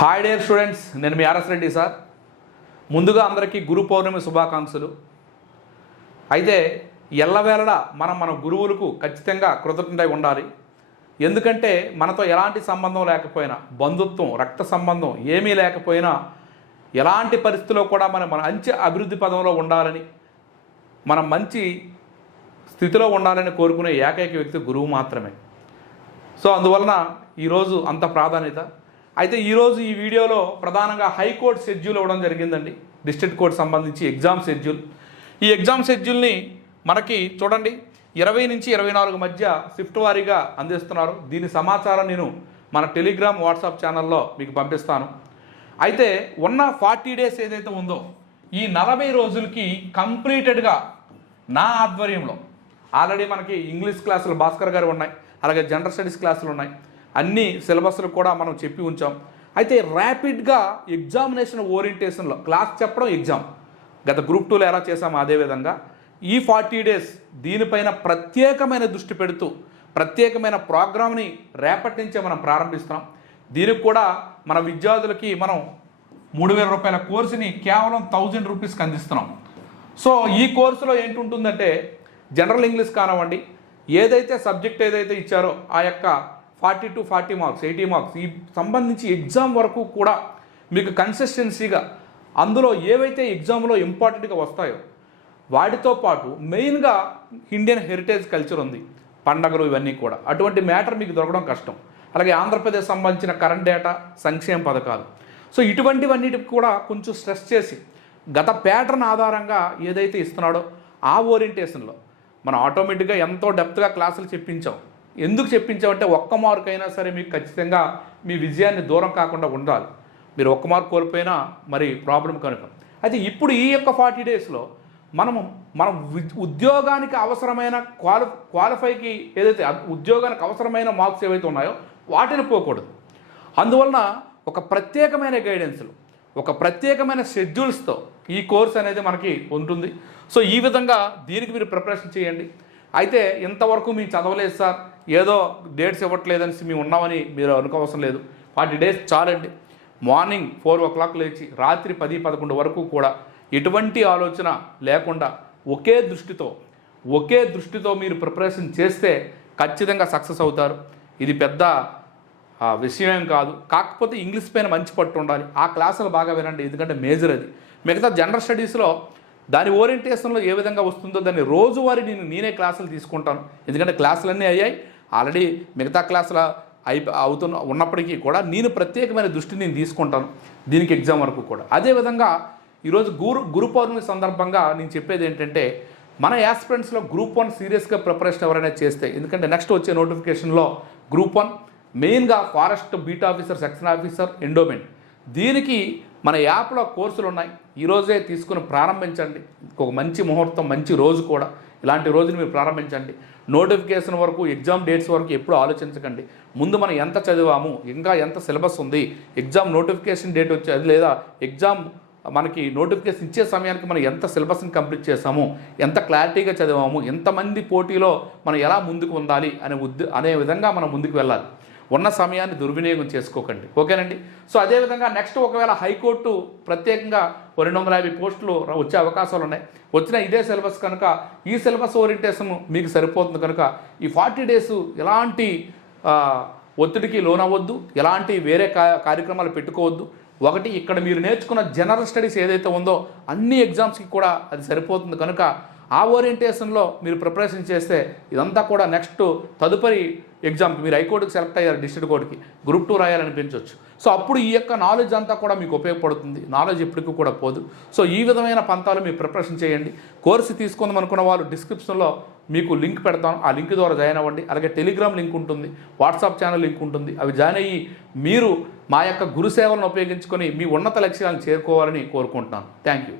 Hi dear students నేను మీ RS Reddy sir. ముందుగా అందరికీ గురు పౌర్ణమి శుభాకాంక్షలు. అయితే ఎల్లవేళలా మనం మన గురువులకు ఖచ్చితంగా కృతజ్ఞతై ఉండాలి. ఎందుకంటే మనతో ఎలాంటి సంబంధం లేకపోయినా బంధుత్వం రక్త సంబంధం ఏమీ లేకపోయినా ఎలాంటి పరిస్థితిలో కూడా మనం మన మంచి అభివృద్ధి పదంలో ఉండాలని మనం మంచి స్థితిలో ఉండాలని కోరుకునే ఏకైక వ్యక్తి గురువు మాత్రమే. సో అందువలన ఈరోజు అంత ప్రాధాన్యత అయితే ఈరోజు ఈ వీడియోలో ప్రధానంగా హైకోర్టు షెడ్యూల్ ఇవ్వడం జరిగిందండి. డిస్ట్రిక్ట్ కోర్టు సంబంధించి ఎగ్జామ్ షెడ్యూల్. ఈ ఎగ్జామ్ షెడ్యూల్ని మనకి చూడండి ఇరవై నుంచి ఇరవై నాలుగు మధ్య షిఫ్ట్ వారీగా అందిస్తున్నారు. దీని సమాచారం నేను మన టెలిగ్రామ్ వాట్సాప్ ఛానల్లో మీకు పంపిస్తాను. అయితే ఉన్న ఫార్టీ డేస్ ఏదైతే ఉందో ఈ నలభై రోజులకి కంప్లీటెడ్గా నా ఆధ్వర్యంలో ఆల్రెడీ మనకి ఇంగ్లీష్ క్లాసులు భాస్కర్ గారు ఉన్నాయి అలాగే జనరల్ స్టడీస్ క్లాసులు ఉన్నాయి. అన్ని సిలబస్లు కూడా మనం చెప్పి ఉంచాం. అయితే ర్యాపిడ్గా ఎగ్జామినేషన్ ఓరియంటేషన్లో క్లాస్ చెప్పడం ఎగ్జామ్. గత గ్రూప్ టూలో ఎలా చేసామో అదేవిధంగా ఈ ఫార్టీ డేస్ దీనిపైన ప్రత్యేకమైన దృష్టి పెడుతూ ప్రత్యేకమైన ప్రోగ్రామ్ని రేపటి నుంచే మనం ప్రారంభిస్తున్నాం. దీనికి కూడా మన విద్యార్థులకి మనం మూడు వేల రూపాయల కోర్సుని కేవలం థౌజండ్ రూపీస్కి అందిస్తున్నాం. సో ఈ కోర్సులో ఏంటి ఉంటుందంటే జనరల్ ఇంగ్లీష్ కానివ్వండి ఏదైతే సబ్జెక్ట్ ఏదైతే ఇచ్చారో ఆ యొక్క forty to forty marks eighty marks ఈ సంబంధించి ఎగ్జామ్ వరకు కూడా మీకు కన్సిస్టెన్సీగా అందులో ఏవైతే ఎగ్జామ్లో ఇంపార్టెంట్గా వస్తాయో వాటితో పాటు మెయిన్గా ఇండియన్ హెరిటేజ్ కల్చర్ ఉంది పండగలు ఇవన్నీ కూడా. అటువంటి మ్యాటర్ మీకు దొరకడం కష్టం. అలాగే ఆంధ్రప్రదేశ్ సంబంధించిన కరెంట్ డేటా సంక్షేమ పథకాలు. సో ఇటువంటివన్నిటికి కూడా కొంచెం స్ట్రెస్ చేసి గత ప్యాటర్న్ ఆధారంగా ఏదైతే ఇస్తున్నాడో ఆ ఓరియంటేషన్లో మనం ఆటోమేటిక్గా ఎంతో డెప్త్గా క్లాసులు చెప్పించాం. ఎందుకు చెప్పించామంటే ఒక్క మార్క్ అయినా సరే మీకు ఖచ్చితంగా మీ విజయాన్ని దూరం కాకుండా ఉండాలి. మీరు ఒక్క మార్క్ కోల్పోయినా మరి ప్రాబ్లం కనుక. అయితే ఇప్పుడు ఈ యొక్క ఫార్టీ డేస్లో మనము మనం ఉద్యోగానికి అవసరమైన క్వాలి క్వాలిఫైకి ఏదైతే ఉద్యోగానికి అవసరమైన మార్క్స్ ఏవైతే ఉన్నాయో వాటిని పోకూడదు. అందువలన ఒక ప్రత్యేకమైన గైడెన్స్లు ఒక ప్రత్యేకమైన షెడ్యూల్స్తో ఈ కోర్స్ అనేది మనకి ఉంటుంది. సో ఈ విధంగా దీనికి మీరు ప్రిపరేషన్ చేయండి. అయితే ఇంతవరకు మేము చదవలేదు సార్. ఏదో డేట్స్ ఇవ్వట్లేదనేసి మేము ఉన్నామని మీరు అనుకోవసరం లేదు. ఫార్టీ డేస్ చాలండి. మార్నింగ్ ఫోర్ ఓ క్లాక్ లేచి రాత్రి పది పదకొండు వరకు కూడా ఎటువంటి ఆలోచన లేకుండా ఒకే దృష్టితో ఒకే దృష్టితో మీరు ప్రిపరేషన్ చేస్తే ఖచ్చితంగా సక్సెస్ అవుతారు. ఇది పెద్ద విషయం కాదు. కాకపోతే ఇంగ్లీష్ పైన మంచి పట్టు ఉండాలి. ఆ క్లాసులు బాగా వినండి. ఎందుకంటే మేజర్ అది. మిగతా జనరల్ స్టడీస్లో దాని ఓరియంటేషన్లో ఏ విధంగా వస్తుందో దాన్ని రోజువారీ నేను నేనే క్లాసులు తీసుకుంటాను. ఎందుకంటే క్లాసులన్నీ అయ్యాయి. ఆల్రెడీ మిగతా క్లాసుల అయి అవుతున్న ఉన్నప్పటికీ కూడా నేను ప్రత్యేకమైన దృష్టి నేను తీసుకుంటాను దీనికి ఎగ్జామ్ వరకు కూడా. అదేవిధంగా ఈరోజు గురు గురు పౌర్ణమి సందర్భంగా నేను చెప్పేది ఏంటంటే మన యాస్పిరెంట్స్లో గ్రూప్ వన్ సీరియస్గా ప్రిపరేషన్ ఎవరైనా చేస్తే ఎందుకంటే నెక్స్ట్ వచ్చే నోటిఫికేషన్లో గ్రూప్ వన్ మెయిన్గా forest beat officer section officer endowment దీనికి మన యాప్లో కోర్సులు ఉన్నాయి. ఈరోజే తీసుకుని ప్రారంభించండి. ఒక మంచి ముహూర్తం మంచి రోజు కూడా. ఇలాంటి రోజుని మీరు ప్రారంభించండి. నోటిఫికేషన్ వరకు ఎగ్జామ్ డేట్స్ వరకు ఎప్పుడు ఆలోచించకండి. ముందు మనం ఎంత చదివాము ఇంకా ఎంత సిలబస్ ఉంది ఎగ్జామ్ నోటిఫికేషన్ డేట్ వచ్చేది లేదా ఎగ్జామ్ మనకి నోటిఫికేషన్ ఇచ్చే సమయానికి మనం ఎంత సిలబస్ని కంప్లీట్ చేసాము ఎంత క్లారిటీగా చదివాము ఎంతమంది పోటీలో మనం ఎలా ముందుకు ఉండాలి అనే ఉద్ద అనే విధంగా మనం ముందుకు వెళ్ళాలి. ఉన్న సమయాన్ని దుర్వినియోగం చేసుకోకండి. ఓకేనండి? సో అదేవిధంగా నెక్స్ట్ ఒకవేళ హైకోర్టు ప్రత్యేకంగా రెండు వందల యాభై పోస్టులు వచ్చే అవకాశాలు ఉన్నాయి వచ్చిన ఇదే సిలబస్ కనుక ఈ సిలబస్ ఓరియంటేషన్ మీకు సరిపోతుంది కనుక ఈ ఫార్టీ డేస్ ఎలాంటి ఒత్తిడికి లోనవ్వద్దు. ఎలాంటి వేరే కార్యక్రమాలు పెట్టుకోవద్దు. ఒకటి ఇక్కడ మీరు నేర్చుకున్న జనరల్ స్టడీస్ ఏదైతే ఉందో అన్ని ఎగ్జామ్స్కి కూడా అది సరిపోతుంది కనుక ఆ ఓరియంటేషన్లో మీరు ప్రిపరేషన్ చేస్తే ఇదంతా కూడా నెక్స్ట్ తదుపరి ఎగ్జామ్కి మీరు హైకోర్టుకి సెలెక్ట్ అయ్యారు డిస్ట్రిక్ట్ కోర్టుకి. గ్రూప్ టూ రాయాలనిపించవచ్చు సో అప్పుడు ఈ యొక్క నాలెడ్జ్ అంతా కూడా మీకు ఉపయోగపడుతుంది. నాలెడ్జ్ ఎప్పటికీ కూడా పోదు. సో ఈ విధమైన పంతాలు మీరు ప్రిపరేషన్ చేయండి. కోర్సు తీసుకుందాం అనుకున్న వాళ్ళు డిస్క్రిప్షన్లో మీకు లింక్ పెడతాను. ఆ లింక్ ద్వారా జాయిన్ అవ్వండి. అలాగే టెలిగ్రామ్ లింక్ ఉంటుంది. వాట్సాప్ ఛానల్ లింక్ ఉంటుంది. అవి జాయిన్ అయ్యి మీరు మా యొక్క గురు సేవలను ఉపయోగించుకొని మీ ఉన్నత లక్ష్యాలను చేరుకోవాలని కోరుకుంటున్నాను. Thank you.